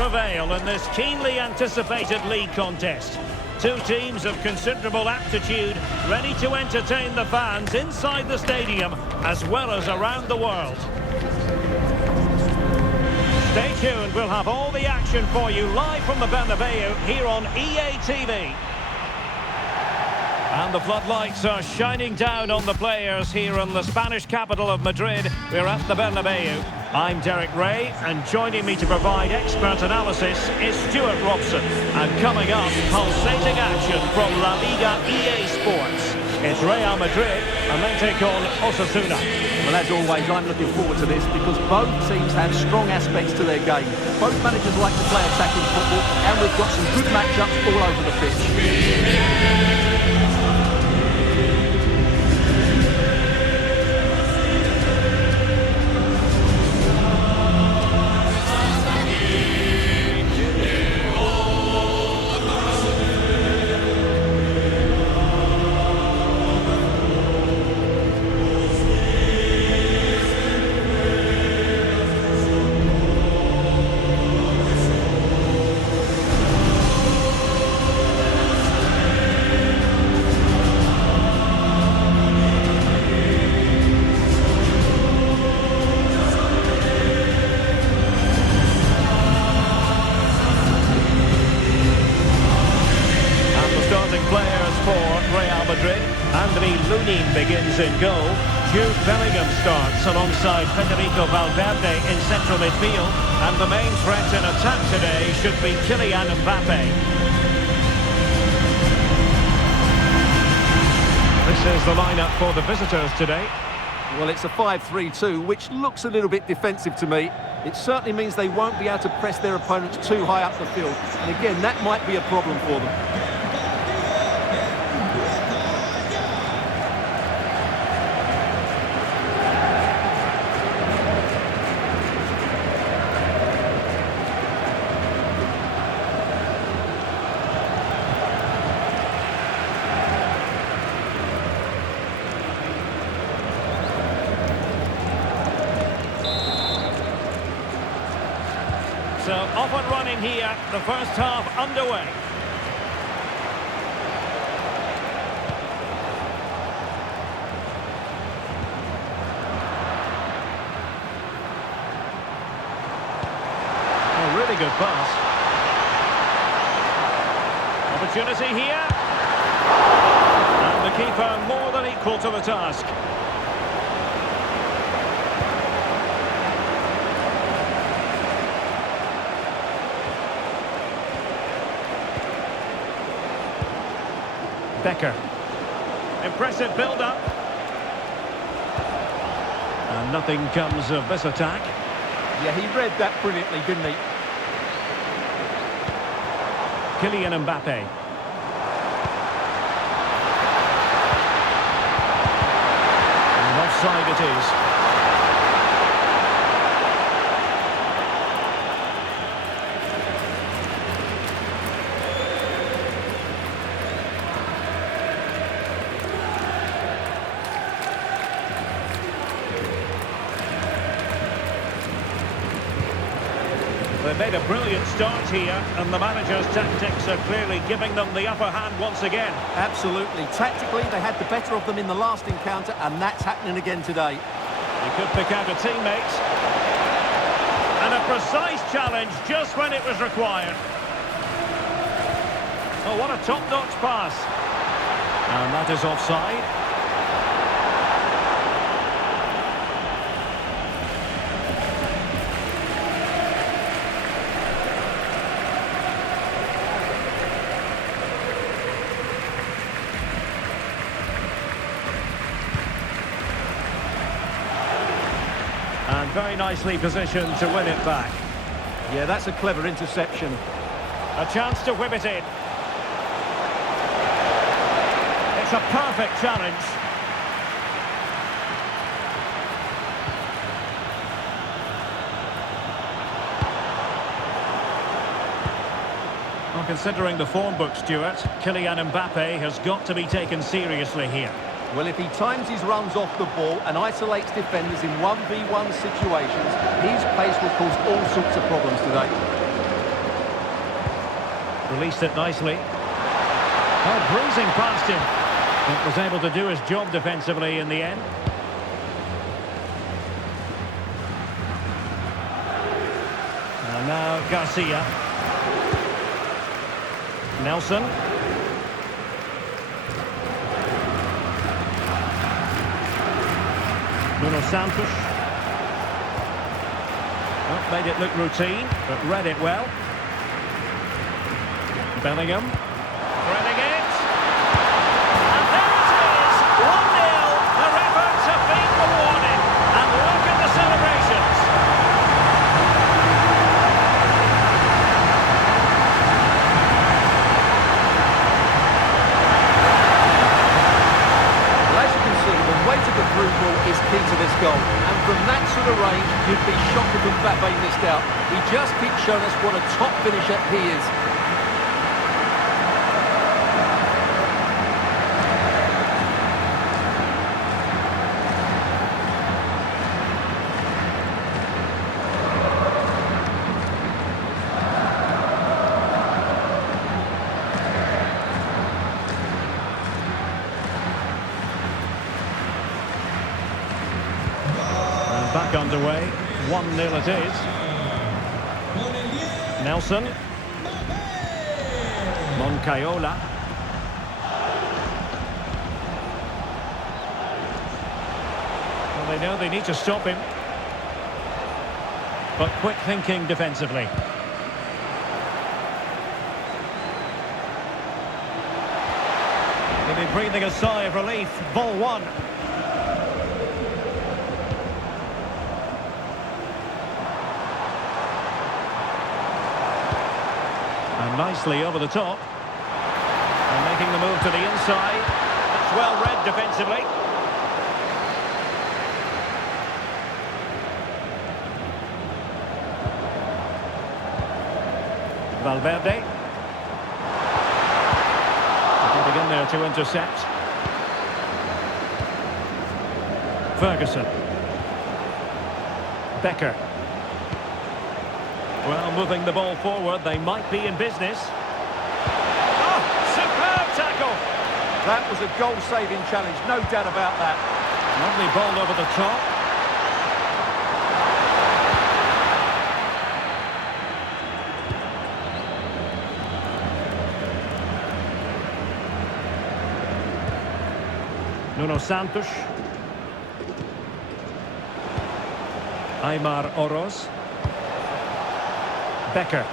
prevail in this keenly anticipated league contest. Two teams of considerable aptitude, ready to entertain the fans inside the stadium as well as around the world. Stay tuned, we'll have all the action for you live from the Bernabeu here on EA TV. And the floodlights are shining down on the players here in the Spanish capital of Madrid. We're at the Bernabeu. I'm Derek Ray, and joining me to provide expert analysis is Stuart Robson. And coming up, pulsating action from Laliga EA Sports. It's Real Madrid, and they take on Osasuna. Well, as always, I'm looking forward to this because both teams have strong aspects to their game. Both managers like to play attacking football, and we've got some good matchups all over the pitch. Begins in goal. Jude Bellingham starts alongside Federico Valverde in central midfield, and the main threat in attack today should be Kylian Mbappe. This is the lineup for the visitors today. Well, it's a 5-3-2, which looks a little bit defensive to me. It certainly means they won't be able to press their opponents too high up the field, and again, that might be a problem for them. So off and running here, the first half underway. A really good pass. Opportunity here. And the keeper more than equal to the task. Becker. Impressive build-up. And nothing comes of this attack. Yeah, he read that brilliantly, didn't he? Kylian Mbappe. And offside it is. They've made a brilliant start here, and the manager's tactics are clearly giving them the upper hand once again. Absolutely. Tactically, they had the better of them in the last encounter, and that's happening again today. He could pick out a teammate. And a precise challenge just when it was required. Oh, what a top-notch pass. And that is offside. And very nicely positioned to win it back. Yeah, that's a clever interception. A chance to whip it in. It's a perfect challenge. Well, considering the form book, Stuart, Kylian Mbappe has got to be taken seriously here. Well, if he times his runs off the ball and isolates defenders in 1v1 situations, his pace will cause all sorts of problems today. Released it nicely. Oh, bruising past him. But was able to do his job defensively in the end. And now Garcia. Nelson. Nuno Santos. Well, made it look routine, but read it well. Bellingham. Threading it. And there it is! 1-0. Their efforts have been rewarded. And look at the celebrations. Well, as you can see, the weight of the through ball is key to this goal. And from that sort of range, you'd be shocked if Mbappe missed out. He just keeps showing us what a top finisher he is. Back underway, 1-0 it is. Nelson. Moncayola. Well, they know they need to stop him. But quick thinking defensively. He'll be breathing a sigh of relief. Ball one. And nicely over the top. And making the move to the inside. That's well read defensively. Valverde. Getting in there to intercept. Ferguson. Becker. Well, moving the ball forward, they might be in business. Oh, superb tackle! That was a goal-saving challenge, no doubt about that. Lovely ball over the top. Nuno Santos. Aymar Oroz. Becker.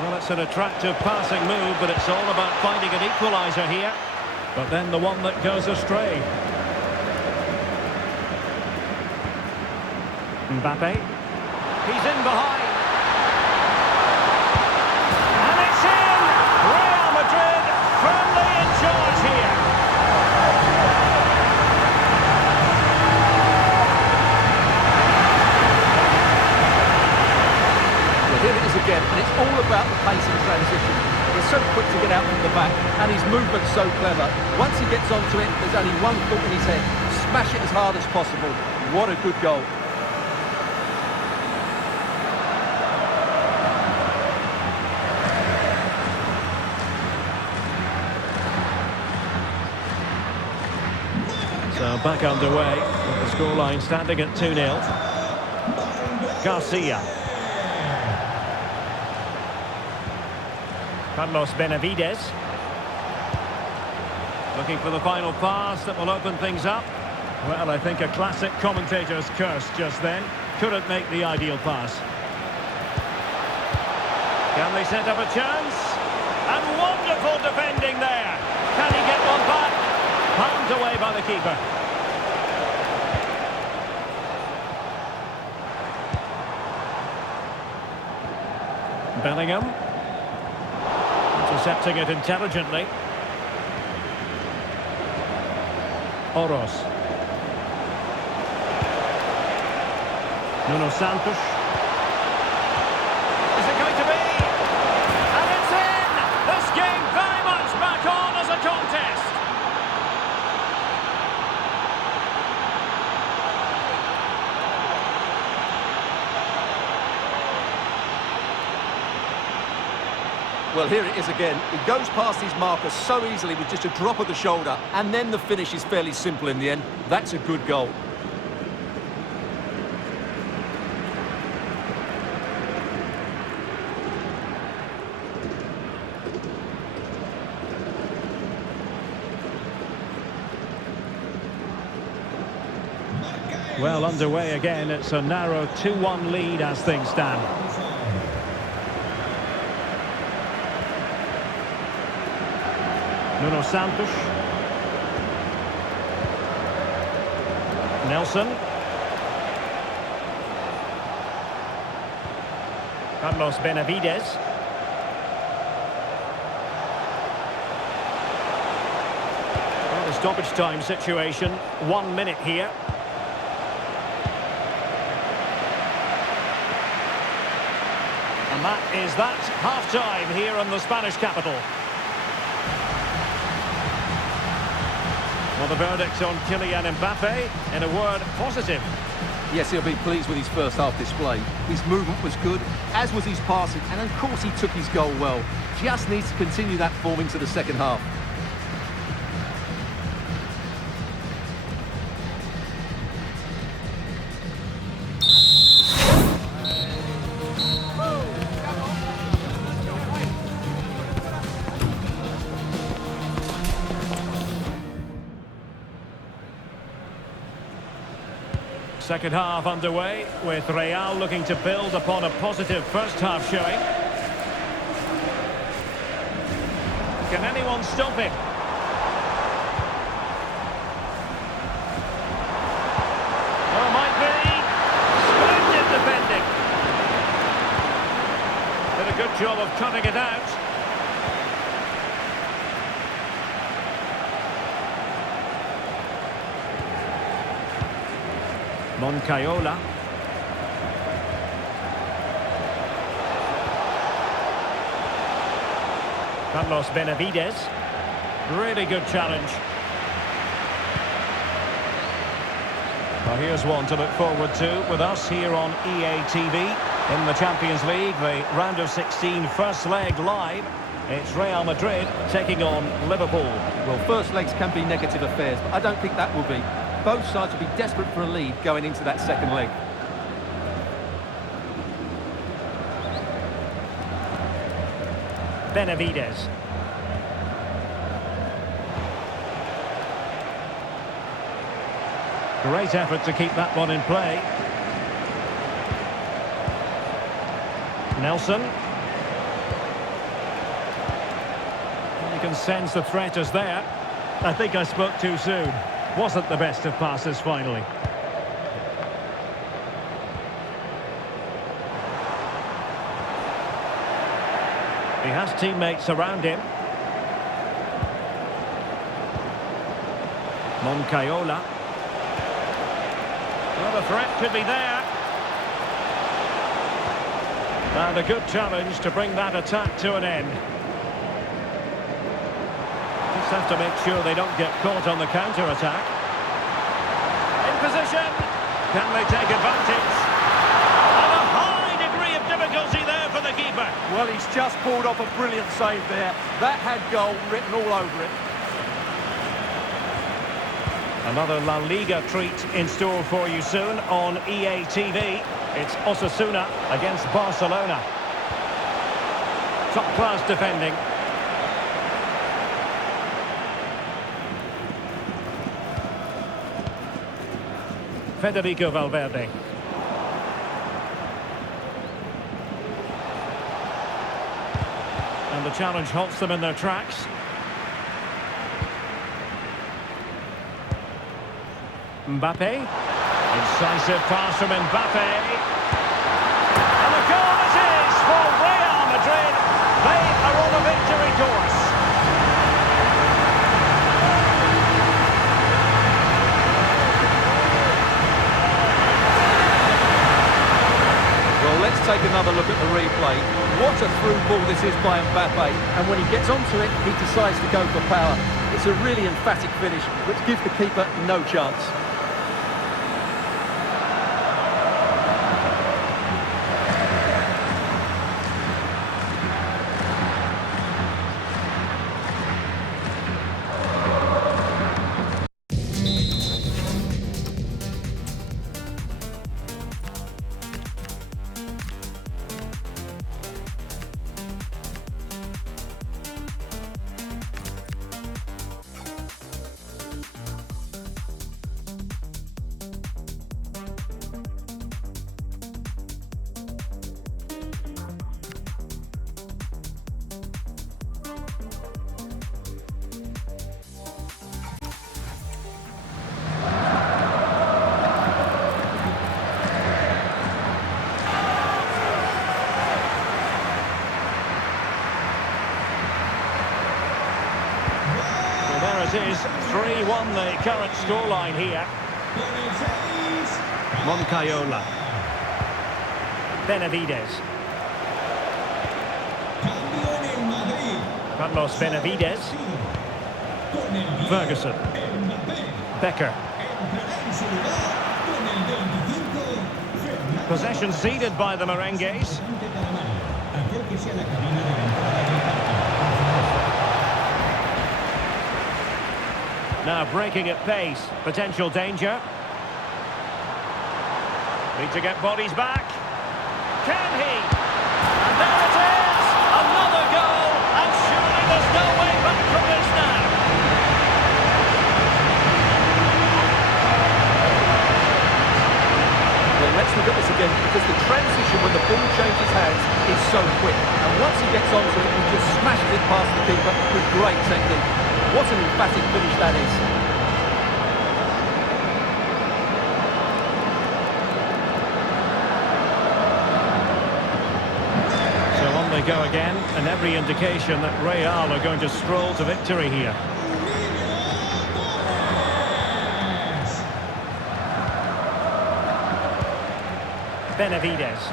Well, it's an attractive passing move, but it's all about finding an equaliser here. But then the one that goes astray. Mbappe. He's in behind. And it's in! Real Madrid firmly in charge here. Here it is again, and it's all about the pace in transition. He's so quick to get out from the back, and his movement's so clever. Once he gets onto it, there's only one thought in his head. Smash it as hard as possible. What a good goal. So back underway, with the scoreline standing at 2-0. Garcia. Carlos Benavides. Looking for the final pass that will open things up. Well, I think a classic commentator's curse just then. Couldn't make the ideal pass. Can they set up a chance? And wonderful defending there. Can he get one back? Palmed away by the keeper. Bellingham. Intercepting it intelligently. Oroz. Nuno Santos. Is it going to be? And it's in! This game very much back on as a contest. Well, here it is again. He goes past his marker so easily with just a drop of the shoulder, and then the finish is fairly simple in the end. That's a good goal. Well, underway again. It's a narrow 2-1 lead as things stand. Nuno Santos. Nelson. Carlos Benavides. Well, the stoppage time situation. 1 minute here. And that is that. Half-time here in the Spanish capital. Well, the verdict on Kylian Mbappe, in a word, positive. Yes, he'll be pleased with his first half display. His movement was good, as was his passing, and of course he took his goal well. Just needs to continue that form into the second half. Second half underway, with Real looking to build upon a positive first half showing. Can anyone stop him? Oh, might be. Splendid defending. Did a good job of cutting it out. Moncayola. Carlos Benavides. Really good challenge. Well, here's one to look forward to with us here on EA TV. In the Champions League, the round of 16 first leg live. It's Real Madrid taking on Liverpool. Well, first legs can be negative affairs, but I don't think that will be. Both sides will be desperate for a lead going into that second leg. Benavides. Great effort to keep that one in play. Nelson. You can sense the threat is there. I think I spoke too soon. Wasn't the best of passes finally. He has teammates around him. Moncayola. Well, the threat could be there. And a good challenge to bring that attack to an end. Just have to make sure they don't get caught on the counter-attack. In position. Can they take advantage? And a high degree of difficulty there for the keeper. Well, he's just pulled off a brilliant save there. That had goal written all over it. Another La Liga treat in store for you soon on EA TV. It's Osasuna against Barcelona. Top-class defending. Federico Valverde. And the challenge halts them in their tracks. Mbappe. Incisive pass from Mbappe. And a goal it is for Real Madrid. They are on a victory course. Well, let's take another look at the replay. What a through ball this is by Mbappe. And when he gets onto it, he decides to go for power. It's a really emphatic finish, which gives the keeper no chance. 3-1 the current scoreline here. Moncayola. Benavides. Carlos Benavides. Ferguson. Becker. Possession ceded by the Merengues. Now breaking at pace, potential danger. Need to get bodies back. Can he? And there it is! Another goal! And surely there's no way back from this now. Well, let's look at this again, because the transition when the ball changes hands is so quick. And once he gets onto it, he just smashes it past the keeper with great technique. What an emphatic finish that is. So on they go again, and every indication that Real are going to stroll to victory here. Benavides.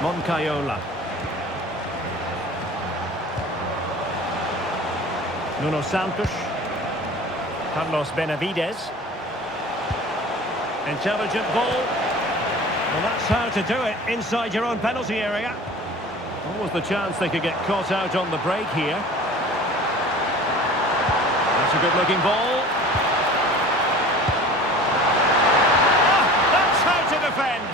Moncayola. Nuno Santos. Carlos Benavides. Intelligent ball. Well, that's how to do it inside your own penalty area. What was the chance they could get caught out on the break here? That's a good-looking ball. That's how to defend.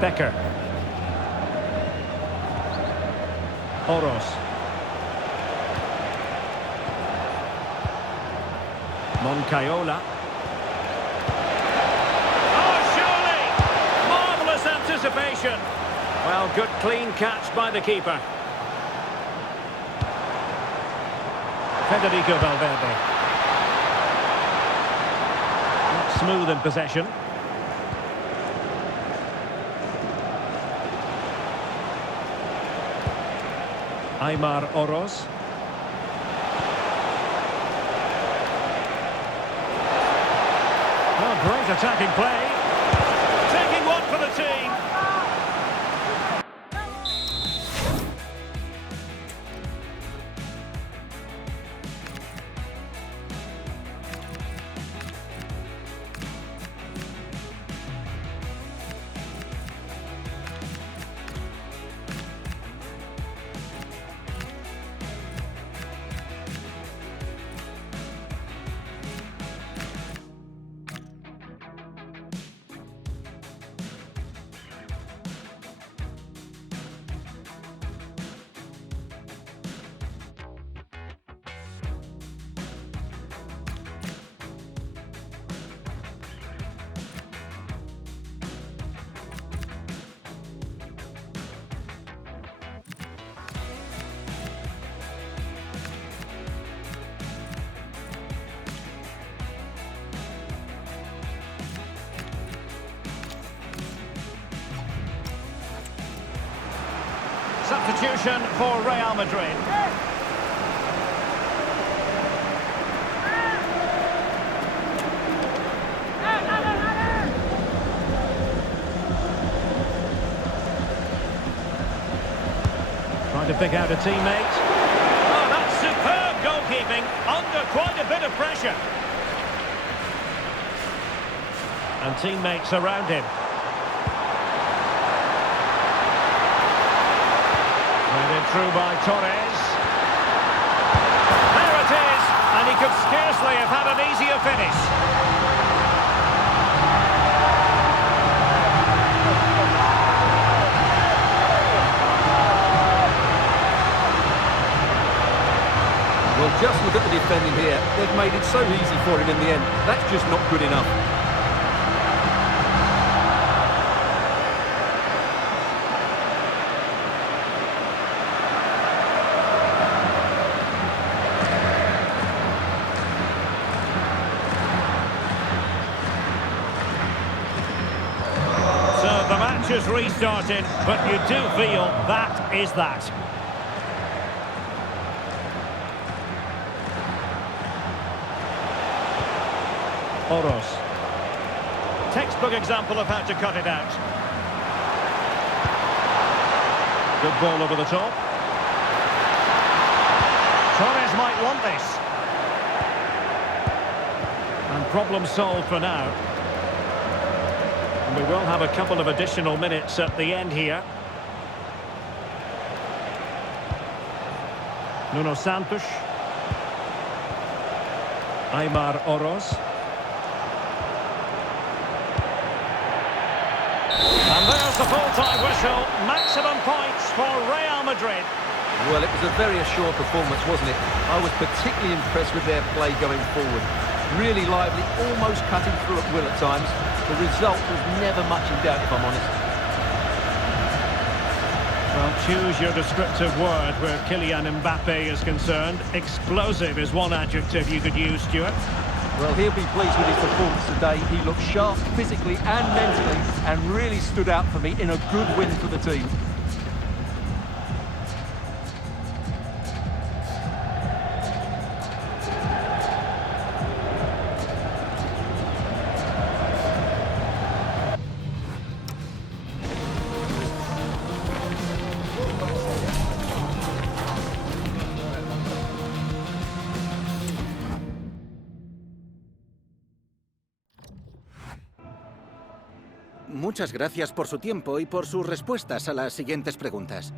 Becker. Oros. Moncayola. Oh, surely! Marvellous anticipation. Well, good clean catch by the keeper. Federico Valverde. Not smooth in possession. Aymar Oros. Oh, great attacking play. Taking one for the team. Substitution for Real Madrid. Trying to pick out a teammate. Oh, that's superb goalkeeping under quite a bit of pressure. And teammates around him. Through by Torres. There it is, and he could scarcely have had an easier finish. Well, just look at the defending here. They've made it so easy for him in the end. That's just not good enough. has restarted, but you do feel that is that. Oros. Textbook example of how to cut it out. Good ball over the top. Torres might want this. And problem solved for now. And we will have a couple of additional minutes at the end here. Nuno Santos. Aymar Oros. And there's the full-time whistle. Maximum points for Real Madrid. Well, it was a very assured performance, wasn't it? I was particularly impressed with their play going forward. Really lively, almost cutting through at will at times. The result was never much in doubt, if I'm honest. Well, choose your descriptive word where Kylian Mbappe is concerned. Explosive is one adjective you could use, Stuart. Well, he'll be pleased with his performance today. He looked sharp physically and mentally and really stood out for me in a good win for the team. Muchas gracias por su tiempo y por sus respuestas a las siguientes preguntas.